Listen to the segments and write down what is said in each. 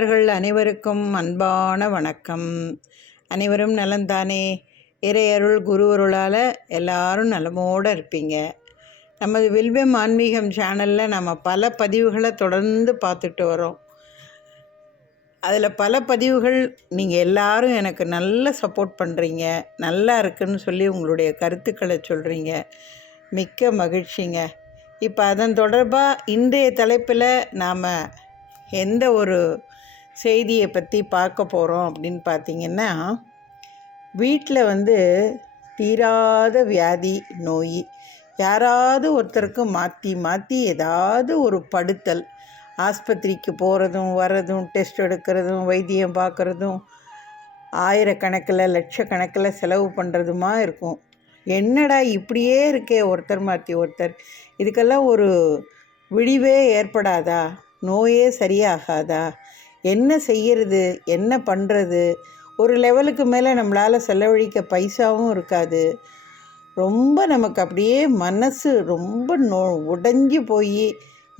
அன்பர்கள் அனைவருக்கும் அன்பான வணக்கம். அனைவரும் நலந்தானே? இறையருள் குருவருளால் எல்லாரும் நலமோடு இருப்பீங்க. நமது வில்வம் ஆன்மீகம் சேனலில் நம்ம பல பதிவுகளை தொடர்ந்து பார்த்துட்டு வரோம். அதில் பல பதிவுகள் நீங்கள் எல்லாரும் எனக்கு நல்ல சப்போர்ட் பண்ணுறீங்க, நல்லா இருக்குன்னு சொல்லி உங்களுடைய கருத்துக்களை சொல்கிறீங்க. மிக்க மகிழ்ச்சிங்க. இப்போ அதன் தொடர்பாக இன்றைய தலைப்பில் நாம் எந்த ஒரு செய்தியை பற்றி பார்க்க போகிறோம் அப்படின்னு பார்த்திங்கன்னா, வீட்டில் தீராத வியாதி நோய் யாராவது ஒருத்தருக்கு மாற்றி மாற்றி ஏதாவது ஒரு படுத்தல், ஆஸ்பத்திரிக்கு போகிறதும் வர்றதும், டெஸ்ட் எடுக்கிறதும், வைத்தியம் பார்க்குறதும், ஆயிரக்கணக்கில் லட்சக்கணக்கில் செலவு பண்ணுறதுமா இருக்கும். என்னடா இப்படியே இருக்கே ஒருத்தர் மாற்றி ஒருத்தர், இதுக்கெல்லாம் ஒரு விடிவே ஏற்படாதா? நோயே சரியாகாதா? என்ன செய்கிறது, என்ன பண்ணுறது? ஒரு லெவலுக்கு மேலே நம்மளால் செலவழிக்க பைசாவும் இருக்காது. ரொம்ப நமக்கு அப்படியே மனசு ரொம்ப உடைஞ்சி போய்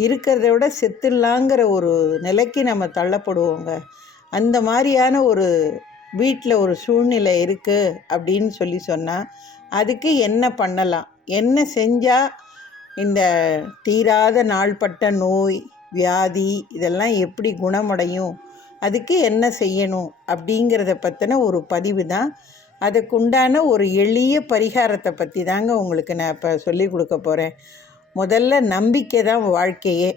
இருக்கிறத விட செத்துடலாங்கிற ஒரு நிலைக்கு நம்ம தள்ளப்படுவோங்க. அந்த மாதிரியான ஒரு வீட்டில் ஒரு சூழ்நிலை இருக்குது அப்படின்னு சொன்னால் அதுக்கு என்ன பண்ணலாம், என்ன செஞ்சால் இந்த தீராத நாள்பட்ட நோய் வியாதி இதெல்லாம் எப்படி குணமடையும், அதுக்கு என்ன செய்யணும் அப்படிங்கிறத பற்றின ஒரு பதிவு தான். அதுக்குண்டான ஒரு எளிய பரிகாரத்தை பற்றி தாங்க உங்களுக்கு நான் இப்போ சொல்லி கொடுக்க போகிறேன். முதல்ல நம்பிக்கை தான் வாழ்க்கையே.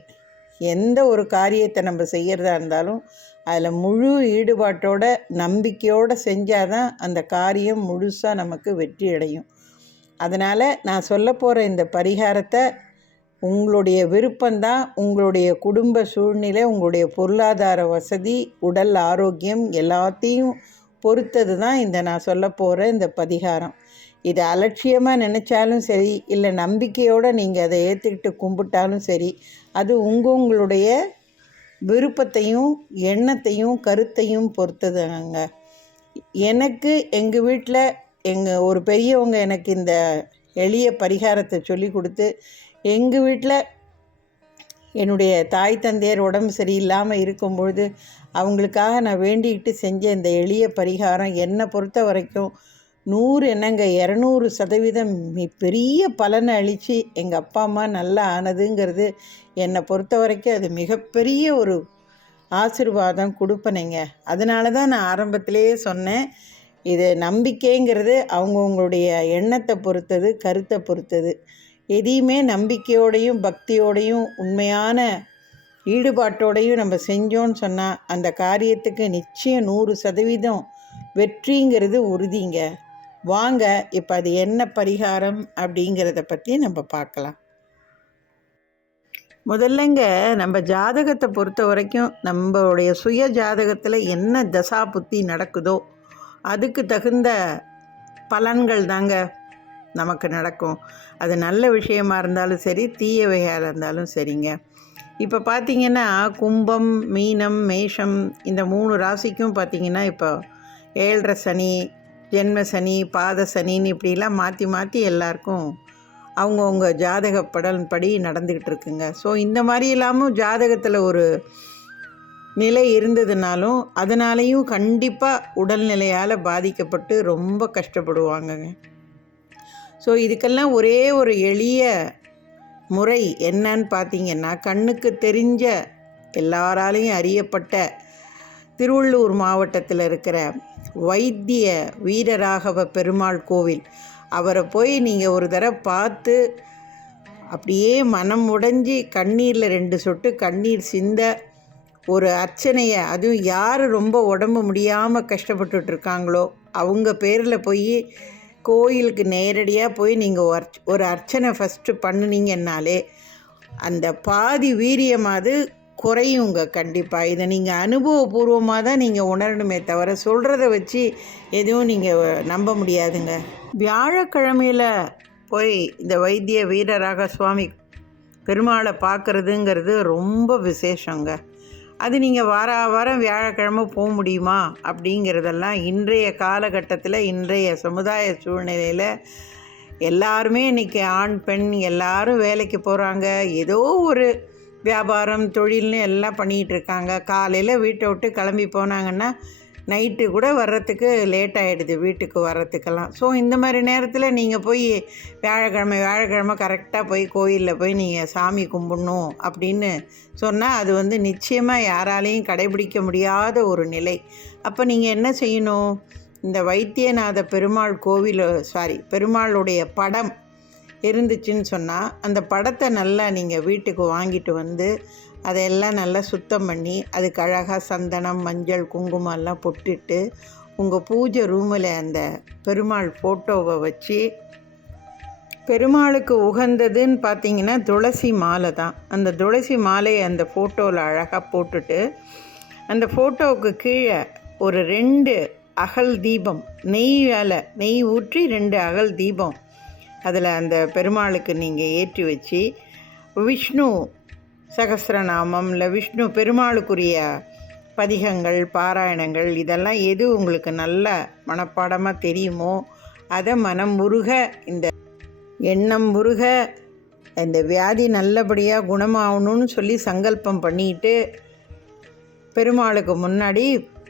எந்த ஒரு காரியத்தை நம்ம செய்கிறதா இருந்தாலும் அதில் முழு ஈடுபாட்டோட நம்பிக்கையோடு செஞ்சால் தான் அந்த காரியம் முழுசாக நமக்கு வெற்றி அடையும். அதனால் நான் சொல்ல போகிற இந்த பரிகாரத்தை உங்களுடைய விருப்பம்தான், உங்களுடைய குடும்ப சூழ்நிலை, உங்களுடைய பொருளாதார வசதி, உடல் ஆரோக்கியம் எல்லாத்தையும் பொறுத்தது தான் இந்த நான் சொல்ல போகிற இந்த பரிகாரம். இதை அலட்சியமாக நினச்சாலும் சரி, இல்லை நம்பிக்கையோடு நீங்கள் அதை ஏற்றுக்கிட்டு கும்பிட்டாலும் சரி, அது உங்களுடைய விருப்பத்தையும் எண்ணத்தையும் கருத்தையும் பொறுத்ததுங்க. எனக்கு எங்கள் வீட்டில் ஒரு பெரியவங்க எனக்கு இந்த எளிய பரிகாரத்தை சொல்லி கொடுத்து, எங்கள் வீட்டில் என்னுடைய தாய் தந்தையர் உடம்பு சரியில்லாமல் இருக்கும்பொழுது அவங்களுக்காக நான் வேண்டிக்கிட்டு செஞ்ச இந்த எளிய பரிகாரம் என்னை பொறுத்த வரைக்கும் 100 என்னங்க 200% பெரிய பலனை அளித்து எங்கள் அப்பா அம்மா நல்லா ஆனதுங்கிறது என்னை பொறுத்த வரைக்கும் அது மிகப்பெரிய ஒரு ஆசீர்வாதம் கொடுப்பனைங்க. அதனால தான் நான் ஆரம்பத்திலேயே சொன்னேன், இது நம்பிக்கைங்கிறது அவங்கவுங்களுடைய எண்ணத்தை பொறுத்தது, கருத்தை பொறுத்தது. எதையுமே நம்பிக்கையோடையும் பக்தியோடையும் உண்மையான ஈடுபாட்டோடையும் நம்ம செஞ்சோன்னு சொன்னால் அந்த காரியத்துக்கு நிச்சயம் 100% வெற்றிங்கிறது உறுதிங்க. வாங்க இப்போ அது என்ன பரிகாரம் அப்படிங்கிறத பற்றி நம்ம பார்க்கலாம். முதல்லங்க நம்ம ஜாதகத்தை பொறுத்த வரைக்கும் நம்மளுடைய சுய ஜாதகத்தில் என்ன தசா புத்தி நடக்குதோ அதுக்கு தகுந்த பலன்கள் தாங்க நமக்கு நடக்கும். அது நல்ல விஷயமா இருந்தாலும் சரி, தீய வகையாக இருந்தாலும் சரிங்க. இப்போ பார்த்திங்கன்னா கும்பம், மீனம், மேஷம் இந்த 3 ராசிக்கும் பார்த்திங்கன்னா இப்போ 7.5 சனி, ஜென்ம சனி, பாத சனின்னு இப்படிலாம் மாற்றி மாற்றி எல்லாருக்கும் அவங்கவுங்க ஜாதக படி நடந்துக்கிட்டு இருக்குங்க. ஸோ இந்த மாதிரி இல்லாமல் ஜாதகத்தில் ஒரு நிலை இருந்ததுனாலும் அதனாலேயும் கண்டிப்பாக உடல்நிலையால் பாதிக்கப்பட்டு ரொம்ப கஷ்டப்படுவாங்கங்க. ஸோ இதுக்கெல்லாம் ஒரே ஒரு எளிய முறை என்னன்னு பார்த்திங்கன்னா, கண்ணுக்கு தெரிஞ்ச எல்லாராலையும் அறியப்பட்ட திருவள்ளூர் மாவட்டத்தில் இருக்கிற வைத்திய வீரராகவ பெருமாள் கோவில், அவரை போய் நீங்கள் ஒரு தடவை பார்த்து அப்படியே மனம் உடைஞ்சி கண்ணீரில் 2 சொட்டு கண்ணீர் சிந்த ஒரு அர்ச்சனையை, அதுவும் யார் ரொம்ப உடம்பு முடியாமல் கஷ்டப்பட்டுட்ருக்காங்களோ அவங்க பேரில் போய் கோயிலுக்கு நேரடியாக போய் நீங்கள் ஒரு அர்ச்சனை ஃபஸ்ட்டு பண்ணினீங்கன்னாலே அந்த பாதி வீரியமாவது குறையுங்க. கண்டிப்பாக இதை நீங்கள் அனுபவபூர்வமாக தான் நீங்கள் உணரணுமே தவிர சொல்கிறத வச்சு எதுவும் நீங்கள் நம்ப முடியாதுங்க. வியாழக்கிழமையில் போய் இந்த வைத்திய வீரராக சுவாமி பெருமாளை பார்க்குறதுங்கிறது ரொம்ப விசேஷங்க. அது நீங்கள் வாரம் வியாழக்கிழமை போக முடியுமா அப்படிங்கிறதெல்லாம் இன்றைய காலகட்டத்தில், இன்றைய சமுதாய சூழ்நிலையில் எல்லாருமே இன்றைக்கி ஆண் பெண் எல்லாரும் வேலைக்கு போகிறாங்க. ஏதோ ஒரு வியாபாரம் தொழில்னு எல்லாம் பண்ணிகிட்டு இருக்காங்க. காலையில் வீட்டை விட்டு கிளம்பி போனாங்கன்னா நைட்டு கூட வர்றதுக்கு லேட் ஆகிடுது வீட்டுக்கு வர்றதுக்கெல்லாம். ஸோ இந்த மாதிரி நேரத்தில் நீங்கள் போய் வியாழக்கிழமை கரெக்டாக போய் கோயிலில் போய் நீங்கள் சாமி கும்பிடணும் அப்படின்னு சொன்னால் அது வந்து நிச்சயமாக யாராலையும் கடைபிடிக்க முடியாத ஒரு நிலை. அப்போ நீங்கள் என்ன செய்யணும்? இந்த வைத்தியநாத பெருமாள் பெருமாளுடைய படம் இருந்துச்சுன்னு சொன்னால் அந்த படத்தை நல்லா நீங்கள் வீட்டுக்கு வாங்கிட்டு வந்து அதையெல்லாம் நல்லா சுத்தம் பண்ணி அதுக்கு அழகாக சந்தனம், மஞ்சள், குங்குமம் எல்லாம் பொட்டுட்டு உங்கள் பூஜை ரூமில் அந்த பெருமாள் ஃபோட்டோவை வச்சு, பெருமாளுக்கு உகந்ததுன்னு பார்த்தீங்கன்னா துளசி மாலை தான். அந்த துளசி மாலையை அந்த ஃபோட்டோவில் அழகாக போட்டுட்டு அந்த ஃபோட்டோவுக்கு கீழே ஒரு 2 அகல் தீபம், நெய் ஊற்றி 2 அகல் தீபம் அதில் அந்த பெருமாளுக்கு நீங்கள் ஏற்றி வச்சு விஷ்ணு சகஸ்ரநாமம் இல்லை விஷ்ணு பெருமாளுக்குரிய பதிகங்கள், பாராயணங்கள் இதெல்லாம் எது உங்களுக்கு நல்ல மனப்பாடமாக தெரியுமோ அதை மனம் முருக, இந்த எண்ணம் முருக இந்த வியாதி நல்லபடியாக குணமாகணும்னு சொல்லி சங்கல்பம் பண்ணிட்டு பெருமாளுக்கு முன்னாடி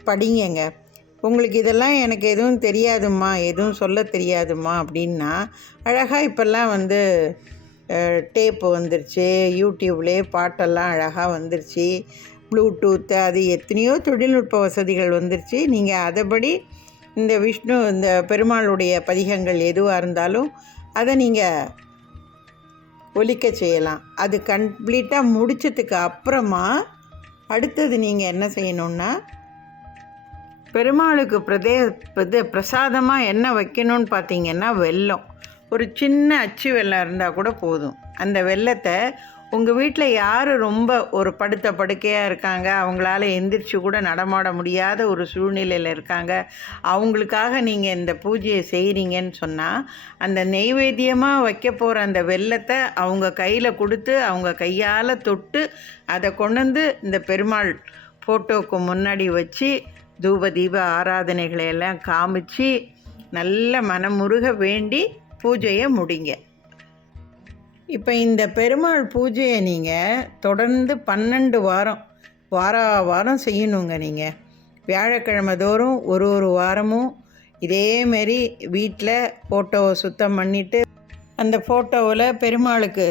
படிங்கங்க. உங்களுக்கு இதெல்லாம் எனக்கு எதுவும் தெரியாதும்மா, எதுவும் சொல்ல தெரியாதும்மா அப்படின்னா அழகாக இப்போல்லாம் வந்து டேப்பு வந்துருச்சு, யூடியூப்லேயே பாட்டெல்லாம் அழகாக வந்துருச்சு, ப்ளூடூத்து அது எத்தனையோ தொழில்நுட்ப வசதிகள் வந்துருச்சு. நீங்கள் அதைப்படி இந்த பெருமாளுடைய பதிகங்கள் எதுவாக இருந்தாலும் அதை நீங்கள் ஒலிக்க செய்யலாம். அது கம்ப்ளீட்டாக முடித்ததுக்கு அப்புறமா அடுத்தது நீங்கள் என்ன செய்யணுன்னா பெருமாளுக்கு பிரசாதமாக என்ன வைக்கணும்னு பார்த்தீங்கன்னா வெல்லம். ஒரு சின்ன அச்சு வெல்லம் இருந்தால் கூட போதும். அந்த வெல்லத்தை உங்கள் வீட்டில் யார் ரொம்ப ஒரு படுத்த படுக்கையாக இருக்காங்க, அவங்களால எந்திரிச்சு கூட நடமாட முடியாத ஒரு சூழ்நிலையில் இருக்காங்க, அவங்களுக்காக நீங்கள் இந்த பூஜையை செய்கிறீங்கன்னு சொன்னால் அந்த நெய்வேத்தியமாக வைக்க போகிற அந்த வெல்லத்தை அவங்க கையில் கொடுத்து அவங்க கையால் தொட்டு அதை கொண்டு இந்த பெருமாள் ஃபோட்டோவுக்கு முன்னாடி வச்சு தூப தீப ஆராதனைகளை எல்லாம் காமிச்சு நல்ல மனமுருக வேண்டி பூஜையை முடிங்க. இப்போ இந்த பெருமாள் பூஜையை நீங்கள் தொடர்ந்து 12 வாரம் செய்யணுங்க. நீங்கள் வியாழக்கிழமை தோறும் ஒரு வாரமும் இதேமாரி வீட்டில் ஃபோட்டோவை சுத்தம் பண்ணிவிட்டு அந்த ஃபோட்டோவில் பெருமாளுக்கு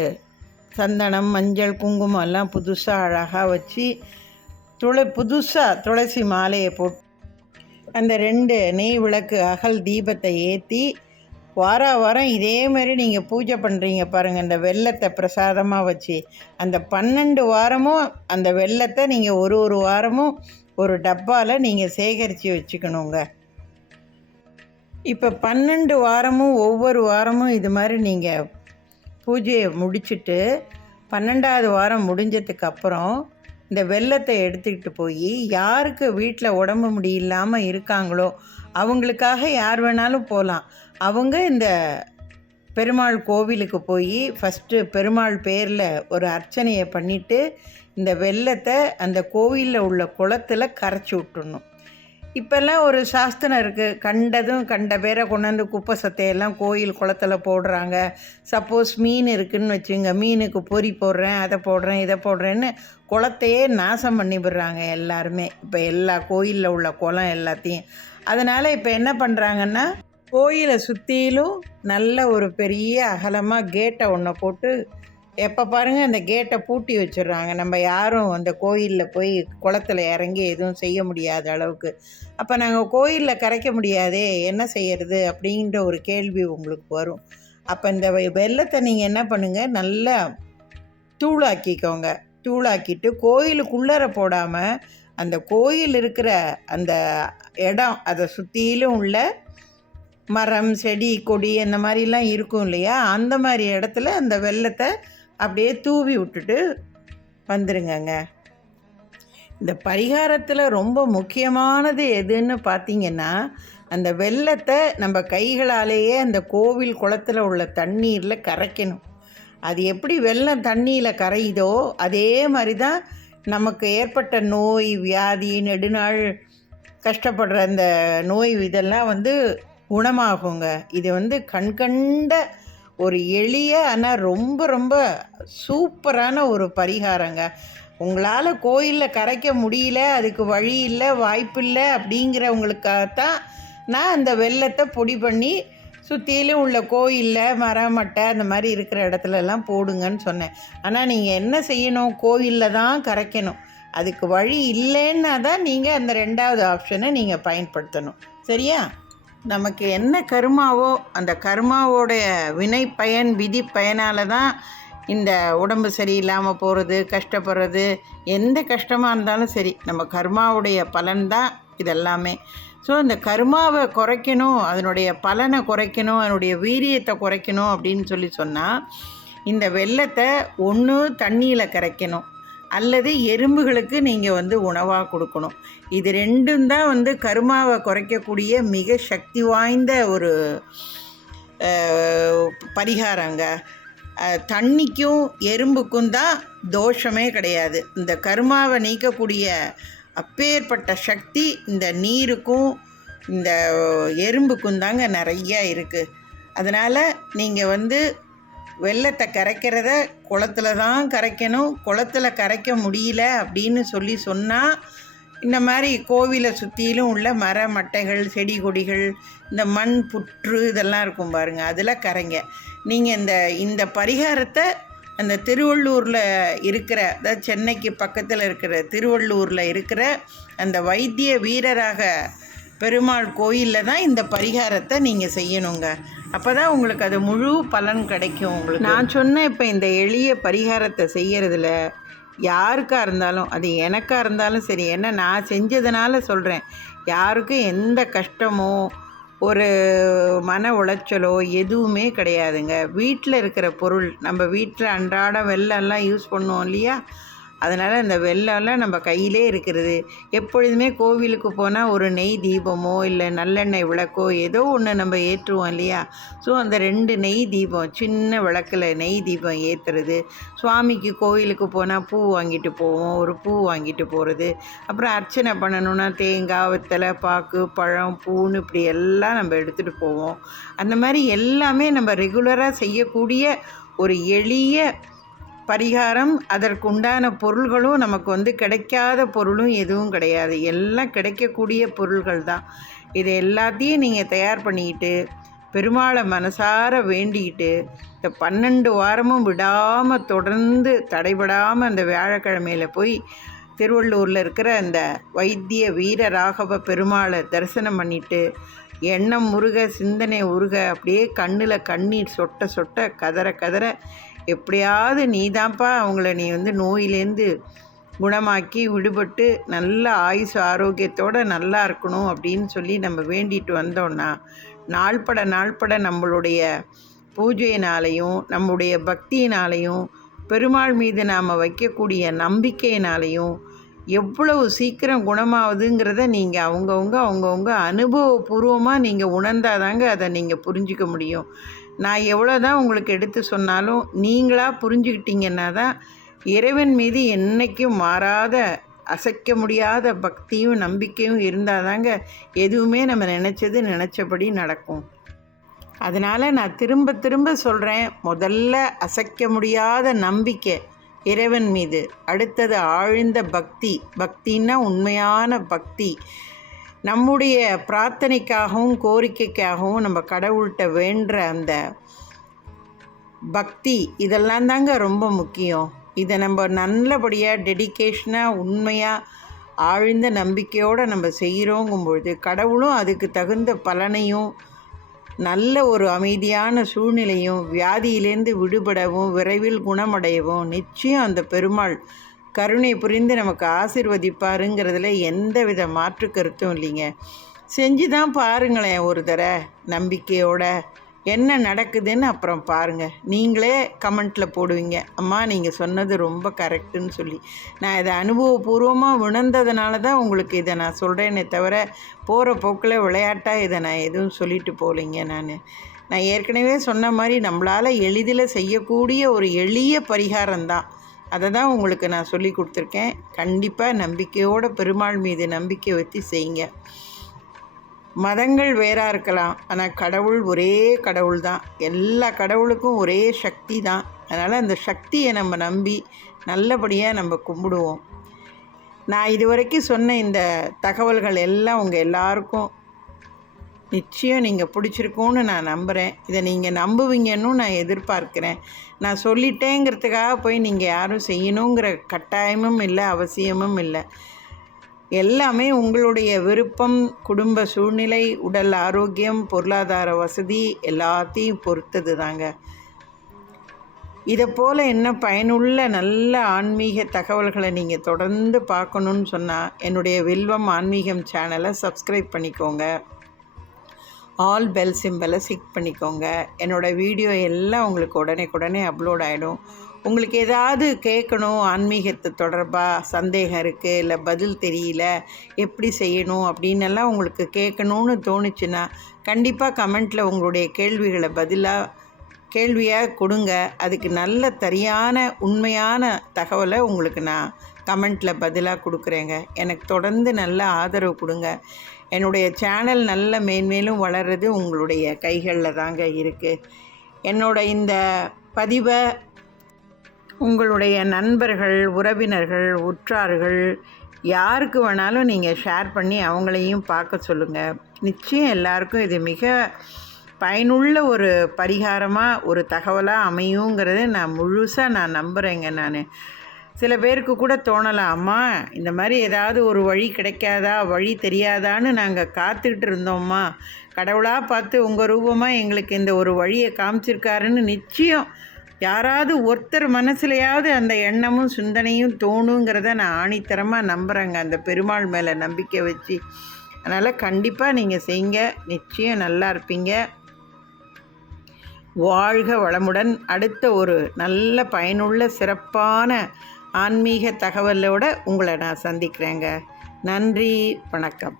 சந்தனம், மஞ்சள், குங்குமம் எல்லாம் புதுசாக அழகாக வச்சு புதுசாக துளசி மாலையை போட்டு அந்த 2 நெய் விளக்கு அகல் தீபத்தை ஏற்றி வாரம் இதேமாரி நீங்கள் பூஜை பண்ணுறீங்க பாருங்கள். அந்த வெல்லத்தை பிரசாதமாக வச்சு அந்த 12 வாரமும் அந்த வெல்லத்தை நீங்கள் ஒரு வாரமும் ஒரு டப்பாவில் நீங்கள் சேகரித்து வச்சுக்கணுங்க. இப்போ 12 வாரமும் ஒவ்வொரு வாரமும் இது மாதிரி நீங்கள் பூஜையை முடிச்சுட்டு 12வது வாரம் முடிஞ்சதுக்கப்புறம் இந்த வெல்லத்தை எடுத்துக்கிட்டு போய் யாருக்கு வீட்டில் உடம்பு முடியில்லாமல் இருக்காங்களோ அவங்களுக்காக யார் வேணாலும் போகலாம். அவங்க இந்த பெருமாள் கோவிலுக்கு போய் ஃபஸ்ட்டு பெருமாள் பேரில் ஒரு அர்ச்சனையை பண்ணிவிட்டு இந்த வெல்லத்தை அந்த கோவிலில் உள்ள குளத்தில் கரைச்சி விட்டுடணும். இப்போல்லாம் ஒரு சாஸ்திரம் இருக்குது, கண்ட பேரை கொண்டாந்து குப்பை சத்தையெல்லாம் கோயில் குளத்தில் போடுறாங்க. சப்போஸ் மீன் இருக்குதுன்னு வச்சுங்க, மீனுக்கு பொறி போடுறேன், அதை போடுறேன், இதை போடுறேன்னு குளத்தையே நாசம் பண்ணிவிடுறாங்க எல்லாருமே. இப்போ எல்லா கோயிலில் உள்ள குளம் எல்லாத்தையும். அதனால் இப்போ என்ன பண்ணுறாங்கன்னா கோயிலை சுற்றிலும் நல்ல ஒரு பெரிய அகலமாக கேட்டை ஒன்று போட்டு எப்போ பாருங்கள் அந்த கேட்டை பூட்டி வச்சிடுறாங்க. நம்ம யாரும் அந்த கோயிலில் போய் குளத்தில் இறங்கி எதுவும் செய்ய முடியாத அளவுக்கு. அப்போ நாங்கள் கோயிலில் கரைக்க முடியாதே, என்ன செய்கிறது அப்படின்ற ஒரு கேள்வி உங்களுக்கு வரும். அப்போ இந்த வெல்லத்தை நீங்கள் என்ன பண்ணுங்கள், நல்லா தூளாக்கிக்கோங்க. தூளாக்கிட்டு கோயிலுக்குள்ளே போடாமல் அந்த கோயில் இருக்கிற அந்த இடம் அதை சுற்றிலும் உள்ள மரம், செடி, கொடி அந்த மாதிரிலாம் இருக்கும் இல்லையா, அந்த மாதிரி இடத்துல அந்த வெல்லத்தை அப்படியே தூவி விட்டுட்டு வந்துருங்கங்க. இந்த பரிகாரத்தில் ரொம்ப முக்கியமானது எதுன்னு பார்த்தீங்கன்னா அந்த வெல்லத்தை நம்ம கைகளாலேயே அந்த கோவில் குளத்தில் உள்ள தண்ணீரில் கரைக்கணும். அது எப்படி வெல்லம் தண்ணியில் கரையுதோ அதே மாதிரி தான் நமக்கு ஏற்பட்ட நோய், வியாதி, நெடுநாள் கஷ்டப்படுற அந்த நோய் இதெல்லாம் குணமாகுங்க. இது கண்கண்ட ஒரு எளிய ஆனால் ரொம்ப ரொம்ப சூப்பரான ஒரு பரிகாரங்க. உங்களால் கோயிலில் கரைக்க முடியல, அதுக்கு வழி இல்லை, வாய்ப்பு இல்லை அப்படிங்கிறவங்களுக்காகத்தான் நான் அந்த வெல்லத்தை பொடி பண்ணி சுற்றிலும் உள்ள கோயிலில் மரமட்டை அந்த மாதிரி இருக்கிற இடத்துலலாம் போடுங்கன்னு சொன்னேன். ஆனால் நீங்கள் என்ன செய்யணும், கோயிலில் தான் கரைக்கணும். அதுக்கு வழி இல்லைன்னா தான் நீங்கள் அந்த 2வது ஆப்ஷனை நீங்கள் பயன்படுத்தணும். சரியா? நமக்கு என்ன கர்மாவோ அந்த கர்மாவோடைய வினை பயன் விதி பயனால் தான் இந்த உடம்பு சரியில்லாமல் போகிறது, கஷ்டப்படுறது, எந்த கஷ்டமாக இருந்தாலும் சரி நம்ம கர்மாவுடைய பலன்தான் இதெல்லாமே. ஸோ இந்த கர்மாவை குறைக்கணும், அதனுடைய பலனை குறைக்கணும், அதனுடைய வீரியத்தை குறைக்கணும் அப்படின்னு சொன்னால் இந்த வெல்லத்தை ஒன்று தண்ணியில் கரைக்கணும் அல்லது எறும்புகளுக்கு நீங்கள் உணவாக கொடுக்கணும். இது ரெண்டும் தான் கர்மாவை குறைக்கக்கூடிய மிக சக்தி வாய்ந்த ஒரு பரிகாரங்க. தண்ணிக்கும் எறும்புக்கும் தான் தோஷமே கிடையாது. இந்த கர்மாவை நீக்கக்கூடிய அப்பேற்பட்ட சக்தி இந்த நீருக்கும் இந்த எறும்புக்கும் தாங்க நிறையா இருக்குது. அதனால் நீங்கள் வெல்லத்தை கரைக்கிறத குளத்தில் தான் கரைக்கணும். குளத்தில் கரைக்க முடியல அப்படின்னு சொன்னால் இந்த மாதிரி கோவிலை சுற்றிலும் உள்ள மர மட்டைகள், செடி கொடிகள், இந்த மண் புற்று இதெல்லாம் இருக்கும் பாருங்கள், அதில் கரைங்க. நீங்கள் இந்த பரிகாரத்தை அந்த திருவள்ளூரில் இருக்கிற, அதாவது சென்னைக்கு பக்கத்தில் இருக்கிற திருவள்ளூரில் இருக்கிற அந்த வைத்திய வீரராக பெருமாள் கோயிலில் தான் இந்த பரிகாரத்தை நீங்கள் செய்யணுங்க. அப்போ தான் உங்களுக்கு அது முழு பலன் கிடைக்கும். உங்களுக்கு நான் சொன்ன இப்போ இந்த எளிய பரிகாரத்தை செய்கிறதுல யாருக்காக இருந்தாலும், அது எனக்காக இருந்தாலும் சரி, ஏன்னா நான் செஞ்சதுனால சொல்கிறேன், யாருக்கும் எந்த கஷ்டமோ ஒரு மன உளைச்சலோ எதுவுமே கிடையாதுங்க. வீட்டில் இருக்கிற பொருள், நம்ம வீட்டில் அன்றாடம் வெல்லம்லாம் யூஸ் பண்ணுவோம் இல்லையா, அதனால் அந்த வெல்லம்லாம் நம்ம கையிலே இருக்கிறது. எப்பொழுதுமே கோவிலுக்கு போனால் ஒரு நெய் தீபமோ இல்லை நல்லெண்ணெய் விளக்கோ ஏதோ ஒன்று நம்ம ஏற்றுவோம் இல்லையா. ஸோ அந்த 2 நெய் தீபம், சின்ன விளக்கில் நெய் தீபம் ஏற்றுறது, சுவாமிக்கு கோவிலுக்கு போனால் பூ வாங்கிட்டு போவோம், ஒரு பூ வாங்கிட்டு போகிறது, அப்புறம் அர்ச்சனை பண்ணணுன்னா தேங்காய், வெத்தலை, பாக்கு, பழம், பூன்னு இப்படி எல்லாம் நம்ம எடுத்துகிட்டு போவோம். அந்த மாதிரி எல்லாமே நம்ம ரெகுலராக செய்யக்கூடிய ஒரு எளிய பரிகாரம். அதற்கு உண்டான பொருள்களும் நமக்கு கிடைக்காத பொருளும் எதுவும் கிடையாது, எல்லாம் கிடைக்கக்கூடிய பொருள்கள் தான். இது எல்லாத்தையும் நீங்கள் தயார் பண்ணிக்கிட்டு பெருமாளை மனசார வேண்டிக்கிட்டு இந்த 12 வாரமும் விடாமல் தொடர்ந்து தடைபடாமல் அந்த வியாழக்கிழமையில் போய் திருவள்ளூரில் இருக்கிற அந்த வைத்திய வீர ராகவ பெருமாளை தரிசனம் பண்ணிவிட்டு எண்ணம் முருக சிந்தனை உருக அப்படியே கண்ணில் கண்ணீர் சொட்ட சொட்ட கதற கதற எப்படியாவது நீதான்ப்பா அவங்கள நீ நோயிலேருந்து குணமாக்கி விடுபட்டு நல்ல ஆயுசு ஆரோக்கியத்தோடு நல்லா இருக்கணும் அப்படின்னு சொல்லி நம்ம வேண்டிட்டு வந்தோன்னா நாள்பட நம்மளுடைய பூஜையினாலையும் நம்முடைய பக்தியினாலையும் பெருமாள் மீது நாம் வைக்கக்கூடிய நம்பிக்கையினாலையும் எவ்வளவு சீக்கிரம் குணமாகுதுங்கிறத நீங்கள் அவங்கவுங்க அனுபவபூர்வமாக நீங்கள் உணர்ந்தாதாங்க அதை நீங்கள் புரிஞ்சிக்க முடியும். நான் எவ்வளோ தான் உங்களுக்கு எடுத்து சொன்னாலும் நீங்களாக புரிஞ்சுக்கிட்டீங்கன்னா தான் இறைவன் மீது என்றைக்கும் மாறாத அசைக்க முடியாத பக்தியும் நம்பிக்கையும் இருந்தால் தாங்க எதுவுமே நம்ம நினச்சபடி நடக்கும். அதனால் நான் திரும்ப திரும்ப சொல்கிறேன், முதல்ல அசைக்க முடியாத நம்பிக்கை இறைவன் மீது, அடுத்தது ஆழ்ந்த பக்தி. பக்தின்னா உண்மையான பக்தி. நம்முடைய பிரார்த்தனைக்காகவும் கோரிக்கைக்காகவும் நம்ம கடவுள்கிட்ட வேண்டுற அந்த பக்தி, இதெல்லாம் தாங்க ரொம்ப முக்கியம். இதை நம்ம நல்லபடியாக டெடிகேஷனாக உண்மையாக ஆழ்ந்த நம்பிக்கையோடு நம்ம செய்கிறோங்கும்பொழுது கடவுளும் அதுக்கு தகுந்த பலனையும் நல்ல ஒரு அமைதியான சூழ்நிலையும் வியாதியிலேருந்து விடுபடவும் விரைவில் குணமடையவும் நிச்சயம் அந்த பெருமாள் கருணை புரிந்து நமக்கு ஆசீர்வதிப்பாருங்கிறதுல எந்த வித மாற்று கருத்தும் இல்லைங்க. செஞ்சு தான் பாருங்களேன் ஒரு தடவை நம்பிக்கையோட, என்ன நடக்குதுன்னு அப்புறம் பாருங்கள். நீங்களே கமெண்ட்டில் போடுவீங்க, அம்மா நீங்கள் சொன்னது ரொம்ப கரெக்டுன்னு சொல்லி. நான் இதை அனுபவபூர்வமாக உணர்ந்ததுனால தான் உங்களுக்கு இதை நான் சொல்கிறேனே தவிர போகிற போக்கில் விளையாட்டாக இதை நான் எதுவும் சொல்லிட்டு போகலைங்க. நான் ஏற்கனவே சொன்ன மாதிரி நம்மளால் எளிதில் செய்யக்கூடிய ஒரு எளிய பரிகாரம்தான். அதை தான் உங்களுக்கு நான் சொல்லி கொடுத்துருக்கேன். கண்டிப்பாக நம்பிக்கையோடு பெருமாள் மீது நம்பிக்கை வச்சு செய்யுங்க. மதங்கள் வேறாக இருக்கலாம், ஆனால் கடவுள் ஒரே கடவுள் தான். எல்லா கடவுளுக்கும் ஒரே சக்தி தான். அதனால் அந்த சக்தியை நம்ம நம்பி நல்லபடியாக நம்ம கும்பிடுவோம். நான் இதுவரைக்கும் சொன்ன இந்த தகவல்கள் எல்லாம் உங்கள் எல்லாருக்கும் நிச்சயம் நீங்கள் பிடிச்சிருக்கும்னு நான் நம்புகிறேன். இதை நீங்கள் நம்புவீங்கன்னு நான் எதிர்பார்க்குறேன். நான் சொல்லிட்டேங்கிறதுக்காக போய் நீங்கள் யாரும் செய்யணுங்கிற கட்டாயமும் இல்லை, அவசியமும் இல்லை. எல்லாமே உங்களுடைய விருப்பம், குடும்ப சூழ்நிலை, உடல் ஆரோக்கியம், பொருளாதார வசதி எல்லாத்தையும் பொறுத்தது தாங்க. இதை போல் என்ன பயனுள்ள நல்ல ஆன்மீக தகவல்களை நீங்கள் தொடர்ந்து பார்க்கணுன்னு சொன்னால் என்னுடைய வில்வம் ஆன்மீகம் சேனலை சப்ஸ்கிரைப் பண்ணிக்கோங்க. ஆல் பெல் சிம்பலை கிளிக் பண்ணிக்கோங்க. என்னோடய வீடியோ எல்லாம் உங்களுக்கு உடனே அப்லோட் ஆகிடும். உங்களுக்கு ஏதாவது கேட்கணும், ஆன்மீகத்தை தொடர்பாக சந்தேகம் இருக்குது, இல்லை பதில் தெரியல, எப்படி செய்யணும் அப்படின்னெல்லாம் உங்களுக்கு கேட்கணுன்னு தோணுச்சுன்னா கண்டிப்பாக கமெண்ட்டில் உங்களுடைய கேள்விகளை கேள்வியாக கொடுங்க. அதுக்கு நல்ல சரியான உண்மையான தகவலை உங்களுக்கு நான் கமெண்ட்டில் பதிலாக கொடுக்குறேங்க. எனக்கு தொடர்ந்து நல்ல ஆதரவு கொடுங்க. என்னுடைய சேனல் நல்ல மேன்மேலும் வளர்கிறது உங்களுடைய கைகளில் தாங்க இருக்குது. என்னோட இந்த பதிவை உங்களுடைய நண்பர்கள், உறவினர்கள், உற்றார்கள் யாருக்கு வேணாலும் நீங்கள் ஷேர் பண்ணி அவங்களையும் பார்க்க சொல்லுங்கள். நிச்சயம் எல்லாருக்கும் இது மிக பயனுள்ள ஒரு பரிகாரமாக ஒரு தகவலாக அமையுங்கிறத நான் முழுசாக நம்புகிறேங்க. சில பேருக்கு கூட தோணலாம், அம்மா இந்த மாதிரி ஏதாவது ஒரு வழி கிடைக்காதா, வழி தெரியாதான்னு நாங்கள் காத்துக்கிட்டு இருந்தோம்மா, கடவுளாக பார்த்து உங்கள் ரூபமாக எங்களுக்கு இந்த ஒரு வழியை காமிச்சிருக்காருன்னு நிச்சயம் யாராவது ஒருத்தர் மனசுலையாவது அந்த எண்ணமும் சிந்தனையும் தோணுங்கிறத நான் ஆணித்தரமாக நம்புகிறேங்க, அந்த பெருமாள் மேலே நம்பிக்கை வச்சு. அதனால் கண்டிப்பாக நீங்கள் செய்யுங்க, நிச்சயம் நல்லா இருப்பீங்க. வாழ்க வளமுடன். அடுத்த ஒரு நல்ல பயனுள்ள சிறப்பான ஆன்மீக தகவலோடு உங்களை நான் சந்திக்கிறேங்க. நன்றி, வணக்கம்.